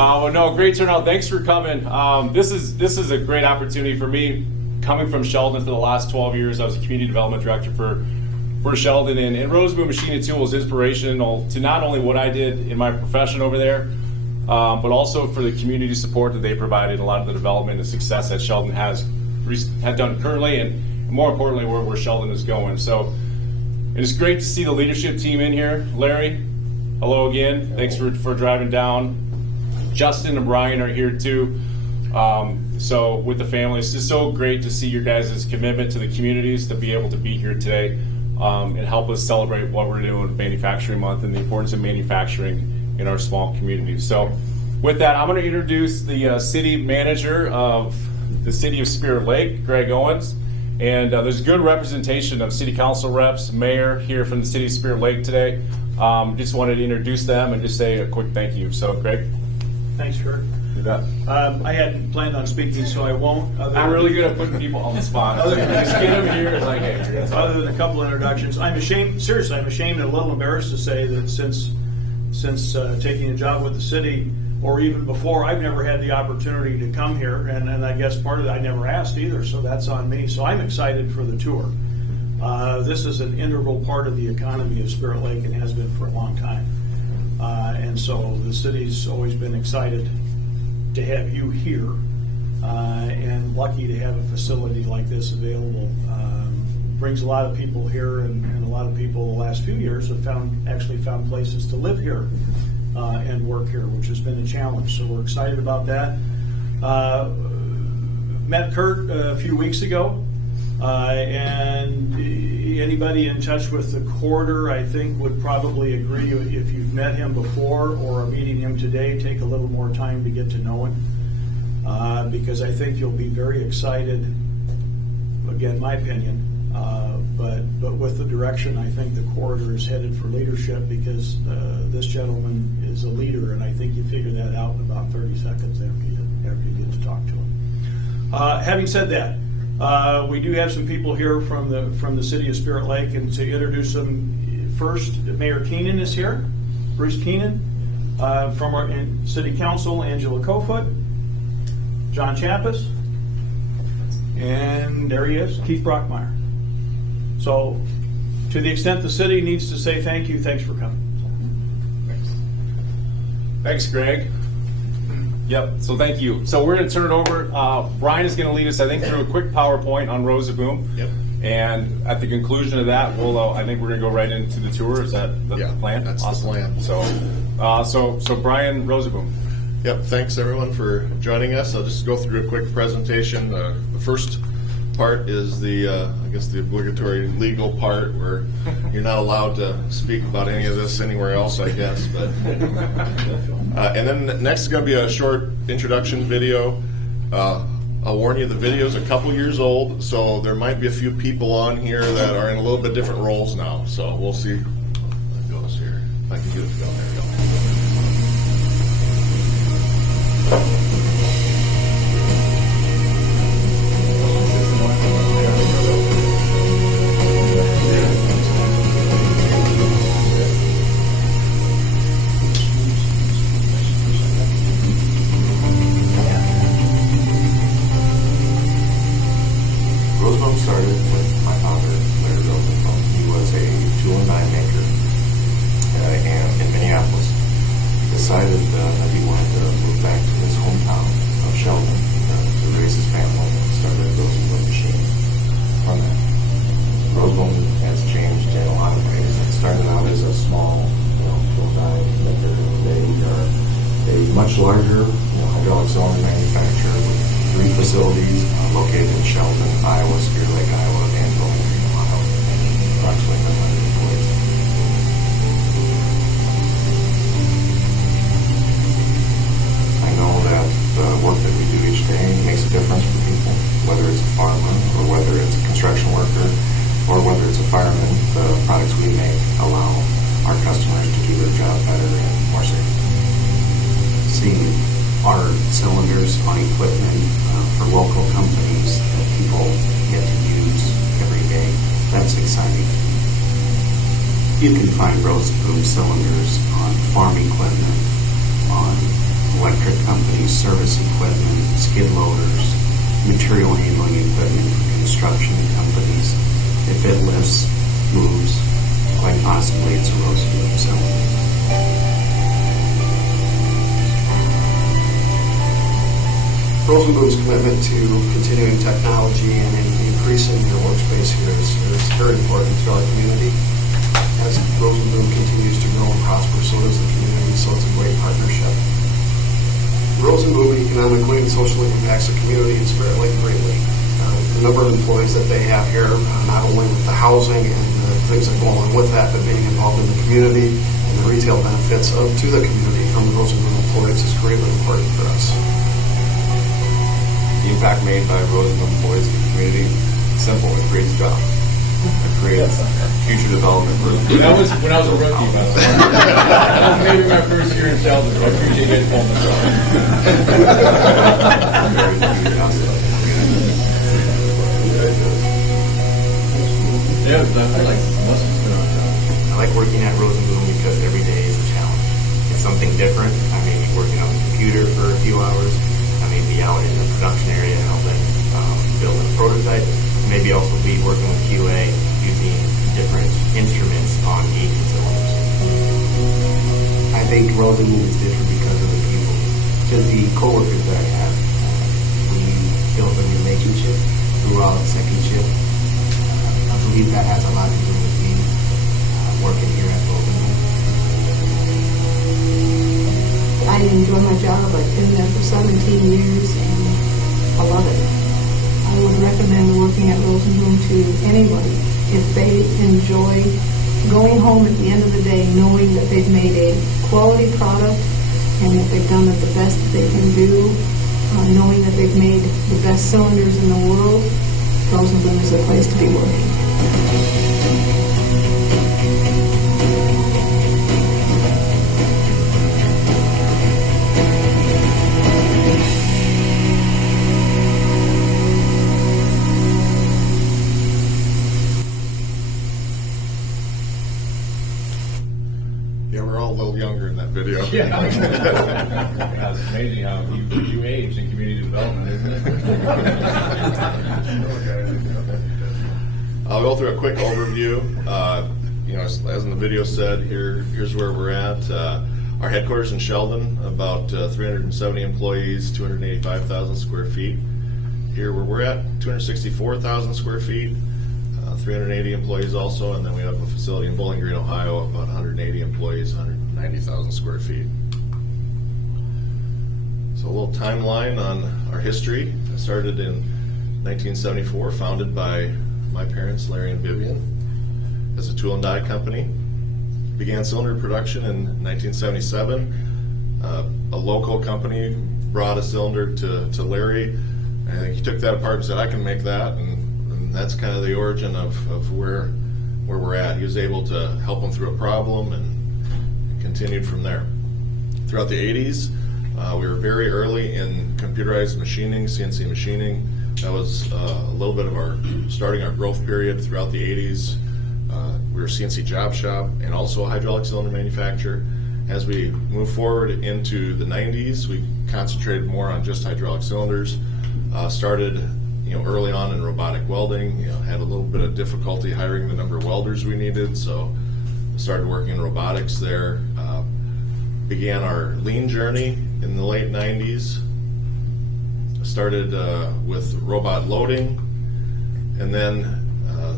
Well, no, great turnout. Thanks for coming. This is a great opportunity for me. Coming from Sheldon for the last 12 years, I was a community development director for Sheldon, and Rosenboom Machine and Tool was inspirational to not only what I did in my profession over there, but also for the community support that they provided, a lot of the development and success that Sheldon had done currently, and more importantly, where Sheldon is going. So it's great to see the leadership team in here. Larry, hello again. Thanks for driving down. Justin and Brian are here too. So with the family, it's just so great to see your guys' commitment to the communities to be able to be here today and help us celebrate what we're doing with Manufacturing Month and the importance of manufacturing in our small communities. So with that, I'm going to introduce the city manager of the city of Spirit Lake, Greg Owens. And there's good representation of city council reps, mayor here from the city of Spirit Lake today. Just wanted to introduce them and just say a quick thank you. So Greg. Thanks, Kurt. Do that. I hadn't planned on speaking, so I won't. I'm really good at putting people on the spot. Just get them here. It's like, hey. Other than a couple introductions, I'm ashamed and a little embarrassed to say that since taking a job with the city, or even before, I've never had the opportunity to come here, and I guess part of that I never asked either, so that's on me. So I'm excited for the tour. This is an integral part of the economy of Spirit Lake and has been for a long time. And so the city's always been excited to have you here and lucky to have a facility like this available. Brings a lot of people here, and a lot of people the last few years have actually found places to live here and work here, which has been a challenge. So we're excited about that. Met Kurt a few weeks ago, and anybody in touch with the quarter, I think, would probably agree. If you've met him before or are meeting him today, take a little more time to get to know him, because I think you'll be very excited. Again, my opinion, but with the direction I think the corridor is headed for leadership, because this gentleman is a leader, and I think you figure that out in about 30 seconds after you get to talk to him. Having said that, we do have some people here from the city of Spirit Lake, and to introduce them first, Mayor Keenan is here. Bruce Keenan, from our city council, Angela Kofoot, John Chappis, and there he is, Keith Brockmeyer. So, to the extent the city needs to say thank you, thanks for coming. Thanks, Greg. Yep, so thank you. So we're going to turn it over. Brian is going to lead us, I think, through a quick PowerPoint on Rosenboom. Yep. And at the conclusion of that, I think we're going to go right into the tour. Is that the plan? That's awesome. the plan. So Brian, Rosenboom. Yep, thanks everyone for joining us. I'll just go through a quick presentation. The first part is the obligatory legal part, where you're not allowed to speak about any of this anywhere else, I guess. But and then next is going to be a short introduction video. I'll warn you, the video is a couple years old, so there might be a few people on here that are in a little bit different roles now. So we'll see how it goes here. If I can get it going. There we go. Rosenboom started with my father, Larry Rosenboom. He was a tool and die maker in Minneapolis. He decided that he wanted to move back to his hometown of Sheldon to raise his family, and started a Rosenboom machine from that. Rosenboom has changed in a lot of ways. It started out as a small, tool and die maker. They are a much larger, hydraulic cylinder manufacturer with 3 facilities located in Sheldon, Iowa, Spirit Lake, Iowa, and Bowling Green, Ohio, approximately 100 employees. I know that the work that we do each day makes a difference for people, whether it's a farmer or whether it's a construction worker or whether it's a fireman. The products we make allow our customers to do their job better and more safely. Seeing our cylinders on equipment for local companies that people get to use every day, that's exciting. You can find Rosenboom cylinders on farm equipment, on electric companies service equipment, skid loaders, material handling equipment for construction companies. If it lifts, moves, quite possibly it's a Rosenboom cylinder. Rosenboom's commitment to continuing technology and increasing their workspace here is very important to our community. As Rosenboom continues to grow and prosper, so does the community, so it's a great partnership. Rosenboom economically and socially impacts the community and Spirit Lake greatly. The number of employees that they have here, not only with the housing and the things that go along with that, but being involved in the community and the retail benefits to the community from the Rosenboom employees is greatly important for us. The impact made by Rosenboom employees in the community, simple, it creates jobs. It creates future development for the That was when I was a rookie, by the way. That was maybe my first year in Sheldon. I appreciate you guys pulling this off. very curiosity. Yeah, I like must have been on top. I like working at Rosenboom because every day is a challenge. It's something different. I may be working on the computer for a few hours. I may be out in the production area helping build a prototype. Maybe also be working with QA using different instruments on engine cylinders. I think Rosenboom is different because of the people, just the coworkers that I have. We built a relationship throughout second shift. I believe that has a lot to do with me working here at Rosenboom. I enjoy my job. I've been there for 17 years and I love it. I would recommend working at Rosenboom to anybody if they enjoy going home at the end of the day knowing that they've made a quality product and that they've done it the best that they can do, knowing that they've made the best cylinders in the world. Rosenboom is a place to be working. Yeah, we're all a little younger in that video. Yeah. It's amazing how you age in community development, isn't it? I'll go through a quick overview. As in the video said, here's where we're at. Our headquarters in Sheldon, about 370 employees, 285,000 square feet. Here where we're at, 264,000 square feet, 380 employees also, and then we have a facility in Bowling Green, Ohio, about 180 employees, 190,000 square feet. So a little timeline on our history. I started in 1974, founded by my parents, Larry and Vivian, as a tool and die company. Began cylinder production in 1977. A local company brought a cylinder to Larry. I think he took that apart and said, I can make that, and that's kind of the origin of where we're at. He was able to help him through a problem and continued from there. Throughout the 80s, we were very early in computerized machining, CNC machining. That was a little bit of starting our growth period throughout the 80s. We were a CNC job shop and also a hydraulic cylinder manufacturer. As we moved forward into the 90s, we concentrated more on just hydraulic cylinders. Started early on in robotic welding. Had a little bit of difficulty hiring the number of welders we needed, so started working in robotics there. Began our lean journey in the late 90s. Started with robot loading, and then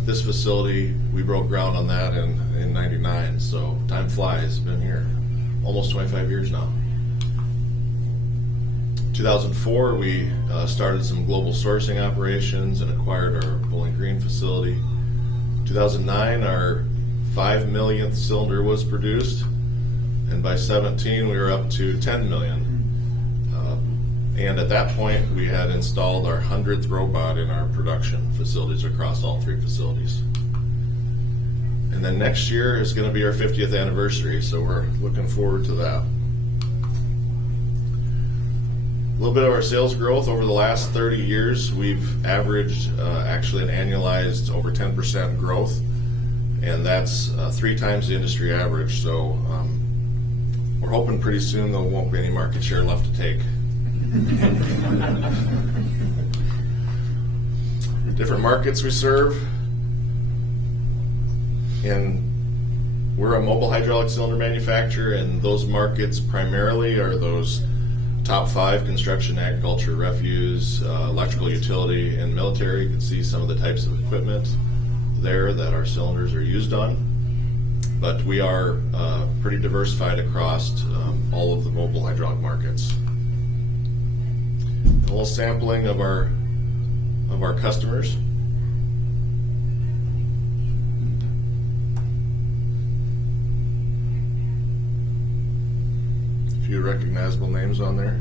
this facility, we broke ground on that in 99, so time flies. Been here almost 25 years now. 2004, we started some global sourcing operations and acquired our Bowling Green facility. 2009, our 5 millionth cylinder was produced, and by 17, we were up to 10 million. And at that point, we had installed our 100th robot in our production facilities across all 3 facilities. And then next year is going to be our 50th anniversary, so we're looking forward to that. A little bit of our sales growth over the last 30 years, we've averaged actually an annualized over 10% growth, and that's 3 times the industry average. So we're hoping pretty soon there won't be any market share left to take Different markets we serve. And we're a mobile hydraulic cylinder manufacturer, and those markets primarily are those top 5: construction, agriculture, refuse, electrical utility, and military. You can see some of the types of equipment there that our cylinders are used on. But we are pretty diversified across all of the mobile hydraulic markets. A little sampling of our customers. A few recognizable names on there.